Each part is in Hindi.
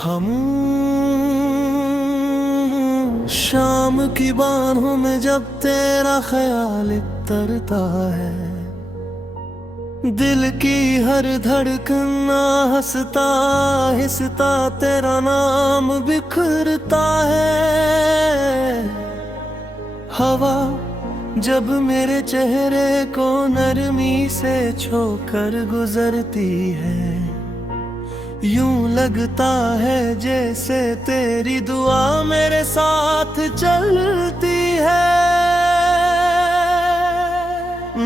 हम शाम की बाहों में जब तेरा ख्याल तरता है, दिल की हर धड़कन हंसता हिसता तेरा नाम बिखरता है। हवा जब मेरे चेहरे को नरमी से छूकर गुजरती है, यूं लगता है जैसे तेरी दुआ मेरे साथ चलती है।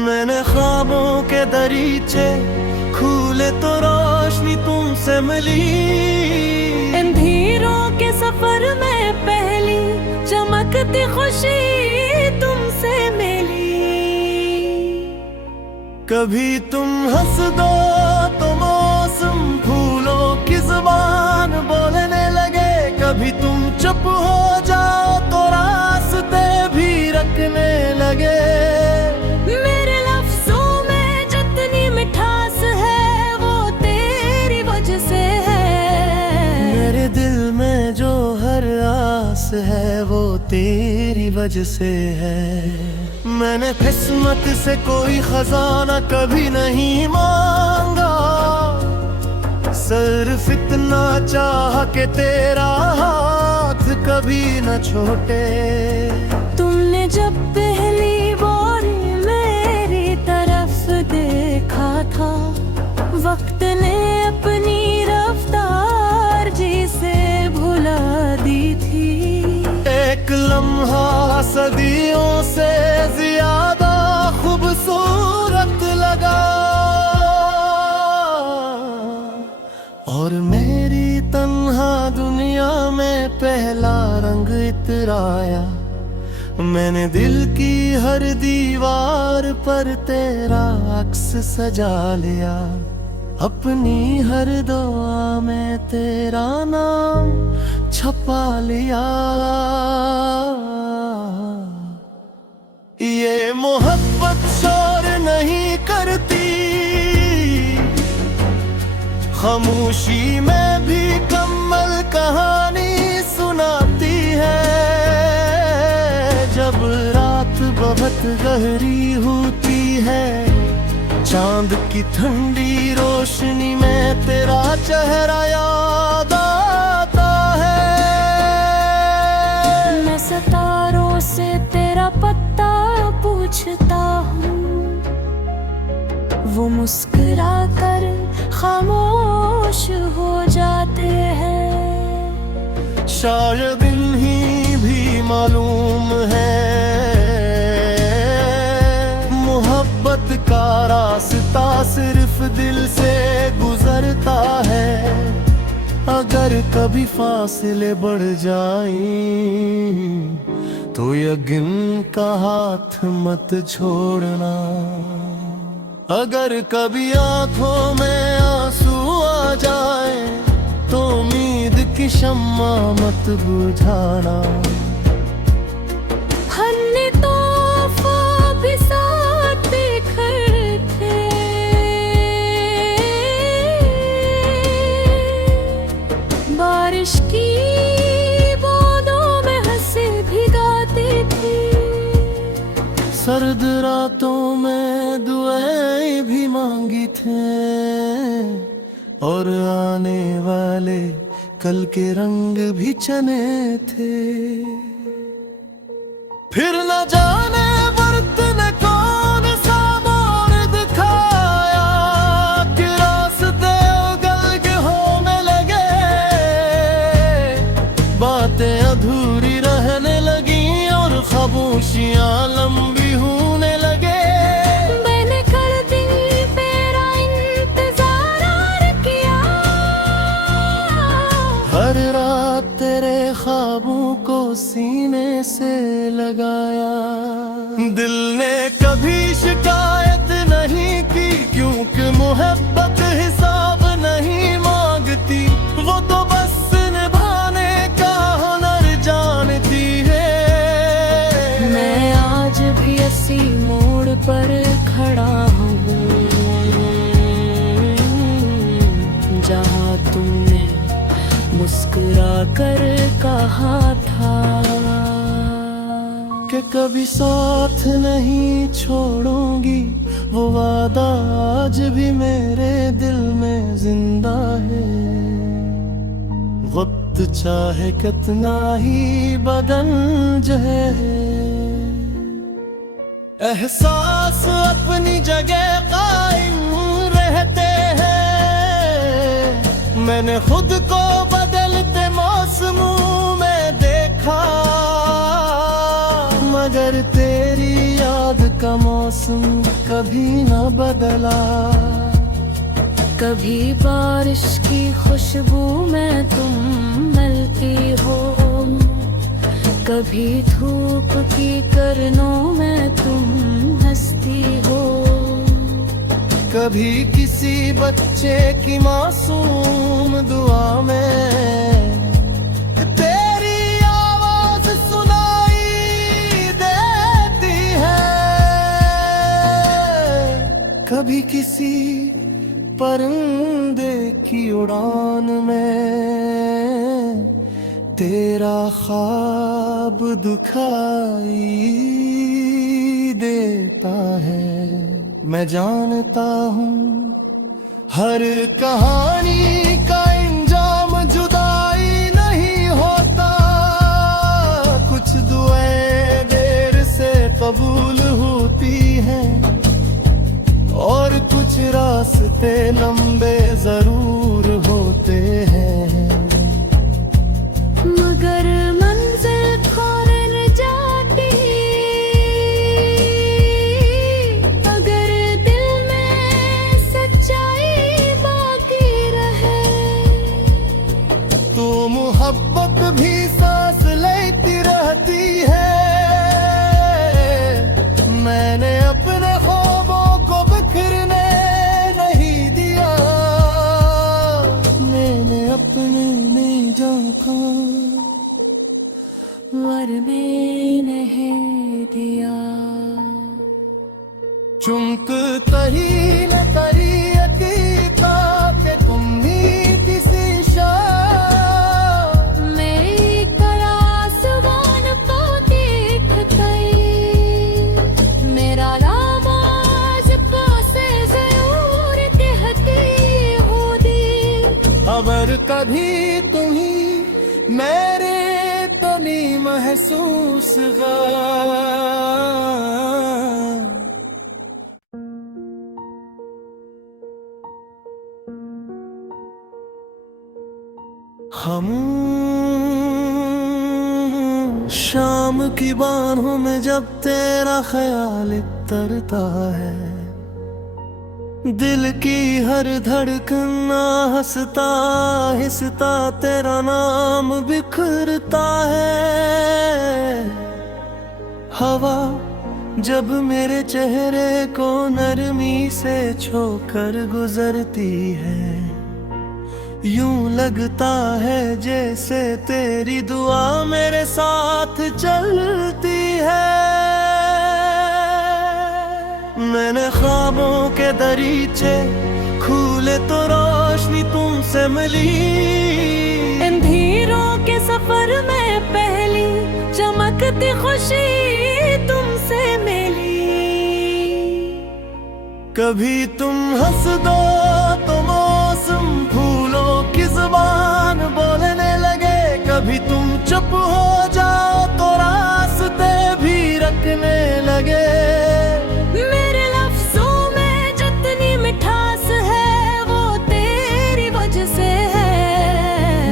मैंने ख्वाबों के दरीचे खोले तो रोशनी तुमसे मिली, अंधेरों के सफर में पहली चमकती खुशी तुमसे मिली। कभी तुम हंस दो तो मौसम फूलों की जुबान बोलने लगे, कभी तुम चुप हो जाओ तो रास्ते भी रखने लगे। मेरे लफ्जों में जितनी मिठास है वो तेरी वजह से है, मेरे दिल में जो हर आस है वो तेरी वजह से है। मैंने किस्मत से कोई खजाना कभी नहीं मांगा, सिर्फ इतना चाह के तेरा हाथ कभी न छोटे। तुमने जब पहली बार मेरी तरफ देखा था, वक्त ने अपनी रफ्तार जिसे भुला दी थी। एक लम्हा सदियों से ज्यादा खूबसूरत लगा, और मेरी तन्हा दुनिया में पहला रंग इतराया। मैंने दिल की हर दीवार पर तेरा अक्स सजा लिया, अपनी हर दुआ में तेरा नाम छपा लिया। ये मोहब्बत शोर नहीं करती, खामोशी में भी कम्मल कहानी सुनाती है। जब रात बहुत गहरी होती है, चांद की ठंडी रोशनी में तेरा चेहरा याद आता है। मैं सितारों से तेरा पता पूछता हूँ, वो मुस्कुरा कर खामोश हो जाते हैं। शायद इन्हीं भी मालूम है, मोहब्बत का रास्ता सिर्फ दिल से गुजरता है। अगर कभी फासले बढ़ जाएं तो यकीन का हाथ मत छोड़ना। अगर कभी आंखों में आंसू आ जाए तो उम्मीद की शम्मा मत बुझाना। हमने तोहफा भी साथ बिखर थे, बारिश की बूंदों में हंसे भिगाते थे। सर्द रातों में दुआएं भी मांगी थे, और आने वाले कल के रंग भी चने थे। फिर न जाने वक्त ने कौन सा मोड़ दिखाया, कि रास्ते उगल के होने लगे, बातें अधूरी रहने लगी और खामोशियां लंबी होने लगे। मैंने कर दिन तेरा इंतजार किया, हर रात तेरे ख्वाबों को सीने से लगाया। कभी साथ नहीं छोड़ूंगी, वो वादा आज भी मेरे दिल में जिंदा है। वक्त चाहे कितना ही बदल जाए, एहसास अपनी जगह कायम रहते हैं। मैंने खुद को बदलते मौसमों में देखा, मगर तेरी याद का मौसम कभी न बदला। कभी बारिश की खुशबू में तुम मिलती हो, कभी धूप की किरणों में तुम हंसती हो, कभी किसी बच्चे की मासूम दुआ में तेरी आवाज सुनाई देती है। कभी किसी परिंदे की उड़ान में तेरा ख्वाब दुखाई देता है। मैं जानता हूँ हर कहानी का इंजाम जुदाई नहीं होता, कुछ दुआएं देर से कबूल होती हैं और कुछ रास्ते लंबे जरूर होते हैं। मगर मंजिल खोर न जाती अगर दिल में सच्चाई बाकी रहे। तो मोहब्बत भी सांस लेती रहती है। मैंने अपने ख्वाबों को बिखरने नहीं दिया, मैंने अपने में झांका मरने नहीं दिया। चुमक तही न तरी अतीता के तुम मीठी सी शाम, मेरी करासवान को देख गई, मेरा नामाज को से जरूर कहती हो दी। अगर कभी तुम्ही मेरे तनी महसूस हम शाम की बाहों में जब तेरा ख्याल तरता है, दिल की हर धड़कन हंसता हिसता तेरा नाम बिखरता है। हवा जब मेरे चेहरे को नरमी से छूकर गुजरती है, यूं लगता है जैसे तेरी दुआ मेरे साथ चलती है। मैंने ख्वाबों के दरीचे खोले तो रोशनी तुमसे मिली, अंधेरों के सफर में पहली चमकती खुशी तुमसे मिली। कभी तुम हंस दो तो मौसम फूलों की जुबान बोलने लगे, कभी तुम चुप हो जाओ तो रास्ते भी रखने लगे। मेरे लफ्जों में जितनी मिठास है वो तेरी वजह से है,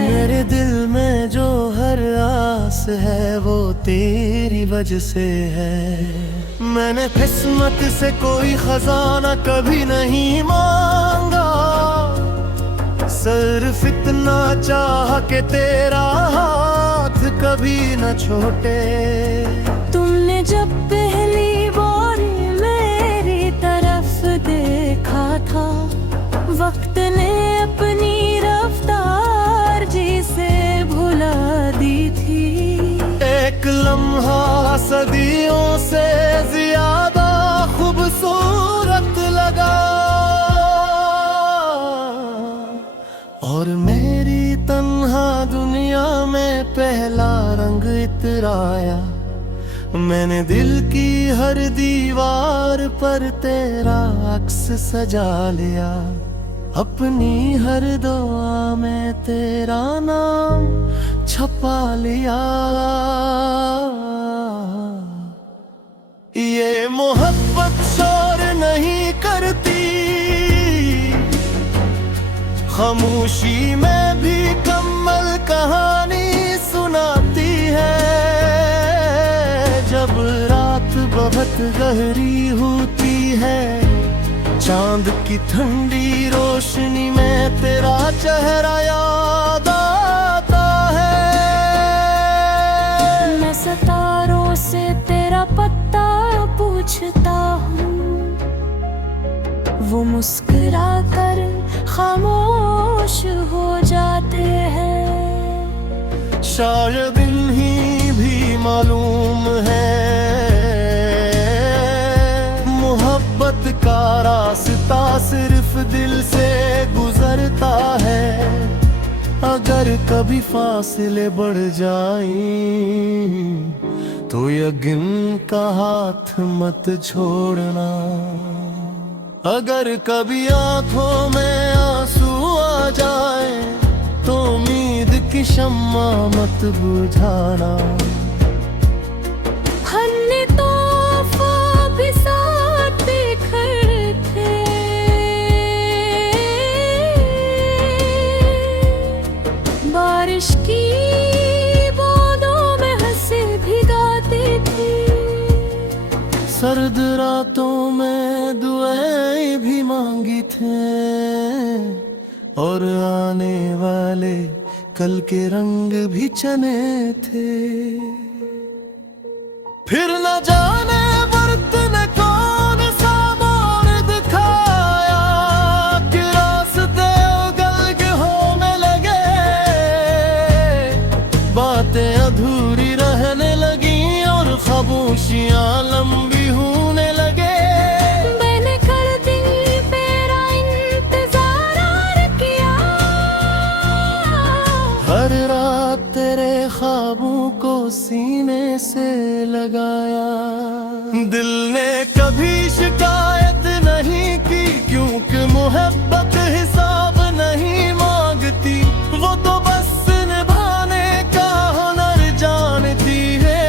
मेरे दिल में जो हर आस है वो तेरी वजह से है। मैंने किस्मत से कोई खजाना कभी नहीं मांगा, सिर्फ इतना चाह के तेरा हाथ कभी न छोटे। तुमने जब पहली बार मेरी तरफ देखा था, वक्त ने अपनी रफ्तार जी से भुला दी थी। एक लम्हा सदियों से ज्यादा खूबसूरत लगा, और मेरी तन्हा दुनिया में पहला रंग इतराया। मैंने दिल की हर दीवार पर तेरा अक्स सजा लिया, अपनी हर दुआ में तेरा नाम छपा लिया। ये मोहब्बत शोर नहीं करती, खामोशी में भी कम्मल कहानी सुनाती है। जब रात बहुत गहरी होती है, चांद की ठंडी रोशनी में तेरा चेहरा याद आता है। मैं सितारों से तेरा पता पूछता हूँ, वो मुस्कुरा कर खामोश हो जाते हैं। शायद इन्हीं भी मालूम है, मोहब्बत का रास्ता सिर्फ दिल से गुजरता है। अगर कभी फासले बढ़ जाएं, तो यकीन का हाथ मत छोड़ना। अगर कभी आंखों में आंसू आ जाए, तो उम्मीद की शम्मा मत बुझाना। हमने तोहफा भी साथ बिखरे थे, बारिश की बूंदों में हंसे भिगाते थे। सर्द रातों में दुआएं भी मांगी थे, और आने वाले कल के रंग भी चने थे। फिर न जाने वक्त ने कौन सा मोड़ दिखाया, कि रास्ते उगल के होने लगे, बातें अधूरी रहने लगी और खामोशियां लंबी होने लगे। मैंने कर दिल तेरा इंतजार किया, हर रात तेरे ख्वाबों को सीने से लगाया। दिल ने कभी शिकायत नहीं की, क्योंकि मोहब्बत हिसाब नहीं मांगती। वो तो बस निभाने का हुनर जानती है।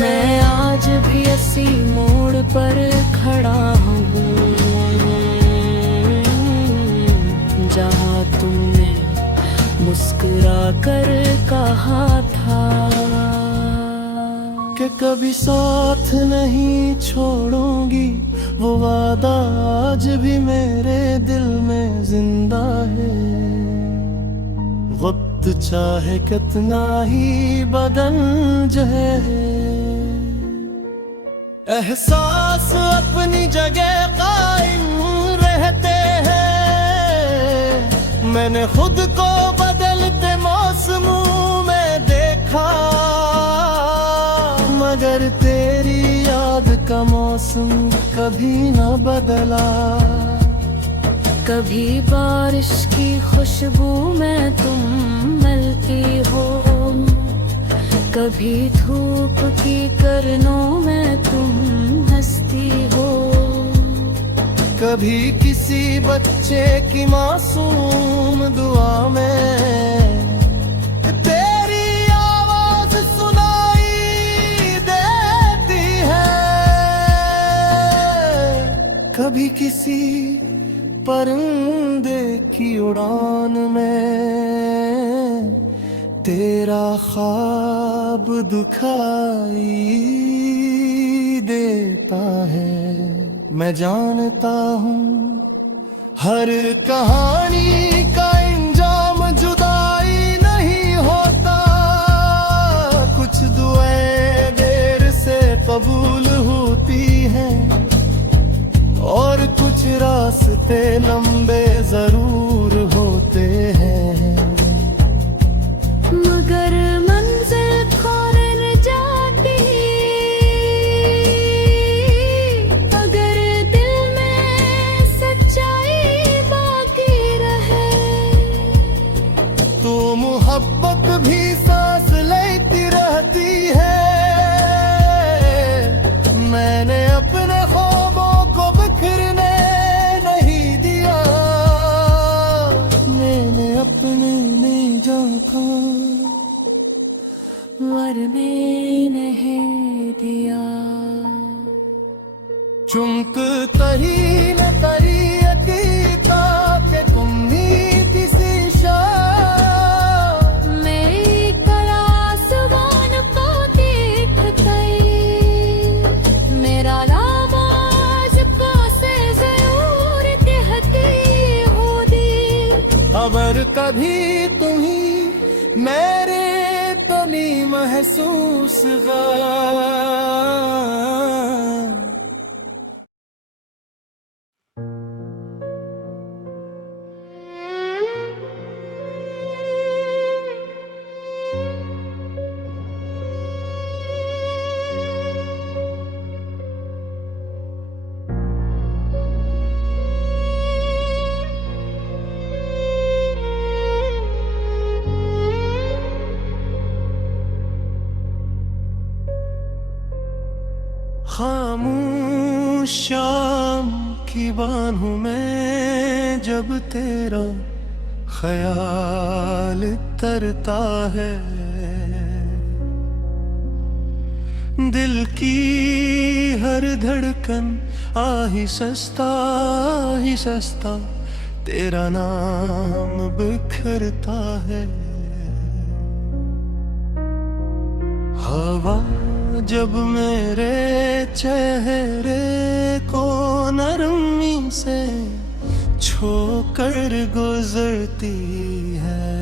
मैं आज भी इसी मोड़ पर खड़ा हूँ, जहाँ तुमने मुस्कुरा कर कहा था कि कभी साथ नहीं छोड़ूंगी। वो वादा आज भी मेरे दिल में जिंदा है। वक्त चाहे कितना ही बदल जाए, एहसास अपनी जगह कायम रहते हैं। मैंने खुद को बदलते मौसमों में देखा, मगर तेरी याद का मौसम कभी न बदला। कभी बारिश की खुशबू में तुम मिलती हो, कभी धूप की किरणों में तुम हंसती हो। कभी किसी बच्चे की मासूम दुआ में तेरी आवाज सुनाई देती है। कभी किसी परिंदे की उड़ान में तेरा ख्वाब दिखाई देता है। मैं जानता हूँ हर कहानी का इंजाम जुदाई नहीं होता। कुछ दुआएं देर से कबूल होती हैं, और कुछ रास्ते लंबे जरूर होते हैं। मगर मंजिल खोर न जाती, अगर दिल में सच्चाई बाकी रहे। तो मोहब्बत भी सांस लेती रहती है, तरी न तरी अतीता के तुमनी किसी शाह मेरी करासवान को देख गई मेरा लामाज को से जरूर कहती हूँ दी अगर कभी तुम्ही मेरे तो नहीं महसूस गा खामोश शाम की बाहों में जब तेरा ख्याल तरता है दिल की हर धड़कन ही सस्ता तेरा नाम बिखरता है हवा जब मेरे चेहरे को नरमी से छोकर गुजरती है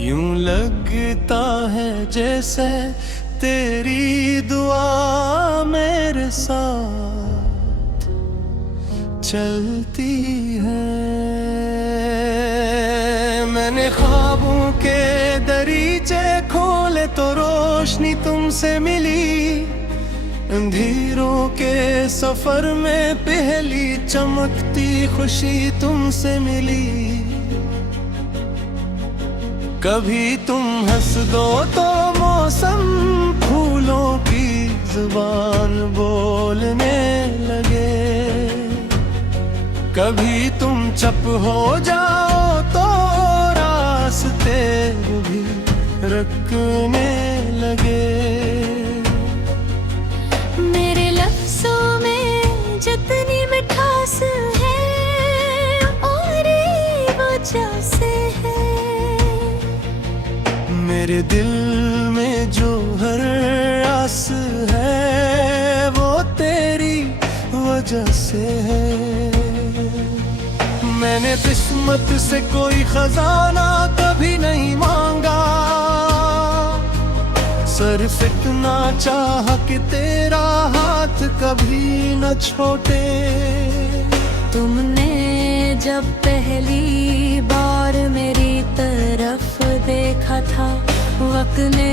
यूं लगता है जैसे तेरी दुआ मेरे साथ चलती है मैंने ख्वाबों के दरीचे खोले तो रोशनी तुमसे मिली अंधेरों के सफर में पहली चमकती खुशी तुमसे मिली कभी तुम हंस दो तो मौसम फूलों की जुबान बोलने लगे कभी तुम चुप हो जाओ तो रास्ते भी रखने लगे मेरे लफ्ज़ों में जितनी मिठास है और वजह से है मेरे दिल में जो हर आस है वो तेरी वजह से है मैंने किस्मत से कोई खजाना कभी नहीं मांगा सिर्फ इतना चाह कि तेरा हाथ कभी न छोटे तुमने जब पहली बार मेरी तरफ देखा था वक्त ने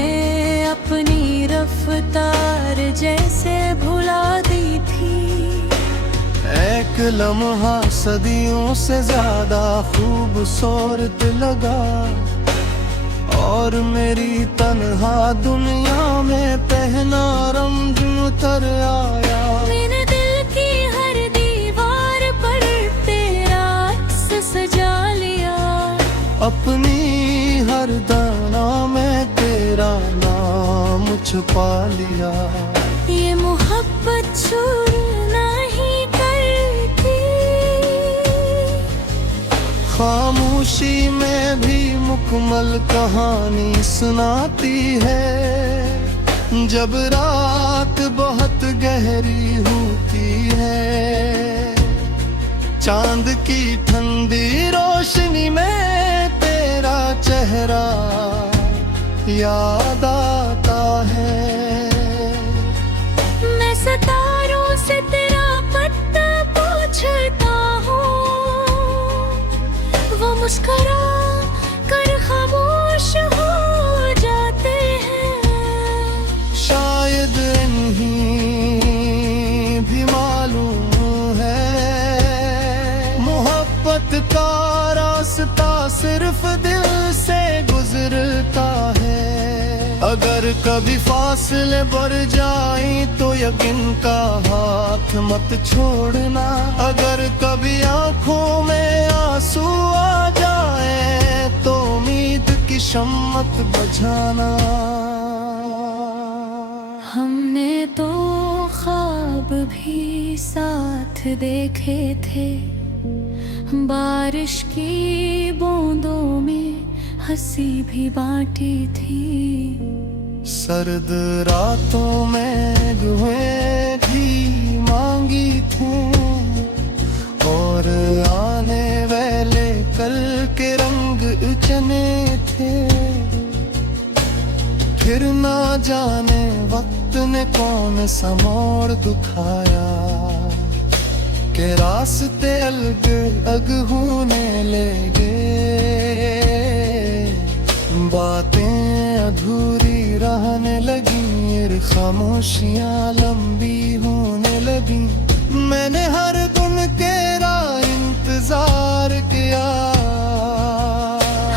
अपनी रफ्तार जैसे भुला दी थी एक लम्हा सदियों से ज्यादा खूबसूरत लगा और मेरी तन्हा दुनिया में पहला रंग उतर आया मैंने दिल की हर दीवार पर तेरा अक्स सजा लिया अपनी हर दाना में तेरा नाम छुपा लिया ये मोहब्बत छूना ही करती खामोशी में भी मुकम्मल कहानी सुनाती है जब रात बहुत गहरी होती है चांद की ठंडी रोशनी में तेरा चेहरा याद आता है मैं सितारों से तेरा पता पूछता हूँ वो मुस्कुरा कर खामोश हो जाते हैं शायद इन्हीं भी मालूम है मोहब्बत का रास्ता सिर्फ दिल से गुजरता है अगर कभी फासले बढ़ जाए तो यकीन का हाथ मत छोड़ना अगर कभी आंखों में आंसू आ जाए तो उम्मीद की शम्मत बुझाना हमने तो ख्वाब भी साथ देखे थे, बारिश की बूंदों में हंसी भी बांटी थी। सर्द रातों में दुआएं भी मांगी थी, और आने वाले कल के रंग चने थे। फिर ना जाने वक्त ने कौन सा मोड़ दुखाया, के रास्ते अलग अलग होने लगे। बातें अधूरी रहने लगी और खामोशियां लंबी होने लगी। मैंने हर दिन तेरा इंतजार किया,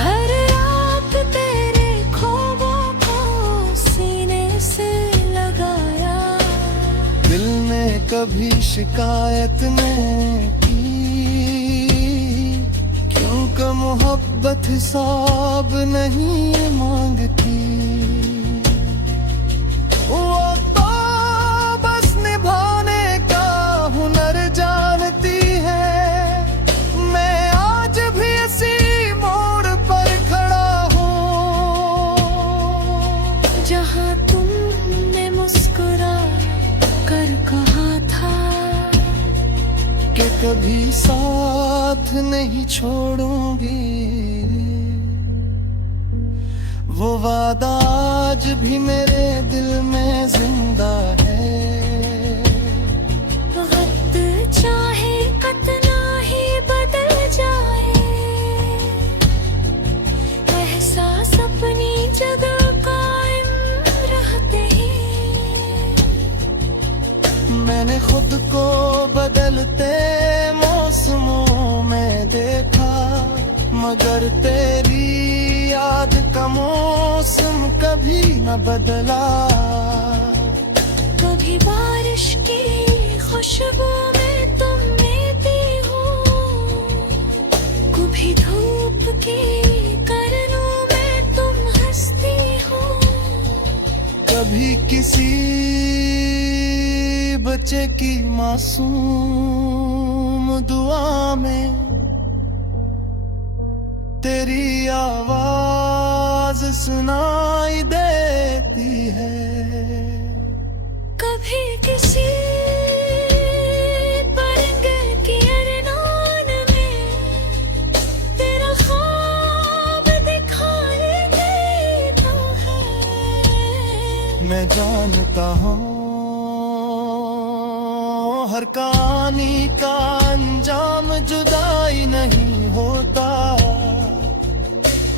हर रात तेरे ख्वाबों को सीने से लगाया। दिल ने कभी शिकायत नहीं की, क्योंकि मोहब्बत हिसाब नहीं मांगती। वो तो बस निभाने का हुनर जानती है। मैं आज भी इसी मोड़ पर खड़ा हूँ, जहाँ तुमने मुस्कुरा कर कहा था कि कभी साथ नहीं छोड़ूंगी। वो वादा आज भी मेरे दिल में जिंदा है। वक्त चाहे कितना ही बदल जाए, एहसास अपनी जगह कायम रहते हैं। मैंने खुद को बदलते मौसमों में देखा, मगर तेरी याद का मौसम कभी न बदला। कभी बारिश की खुशबू में तुम रहती हो, कभी धूप की किरणों में तुम हंसती हो। कभी किसी बच्चे की मासूम दुआ में तेरी आवाज सुनाई देती है। कभी किसी परिंदे की अरमान में तेरा ख्वाब दिखाई देता है। मैं जानता हूँ हर कहानी का अंजाम जुदाई नहीं होता।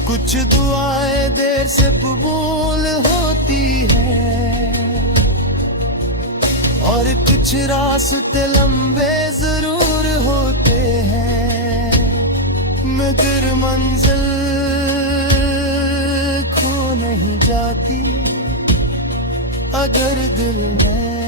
कुछ दुआएं देर से कबूल होती हैं, और कुछ रास्ते लंबे जरूर होते हैं, मगर मंजिल खो नहीं जाती अगर दिल में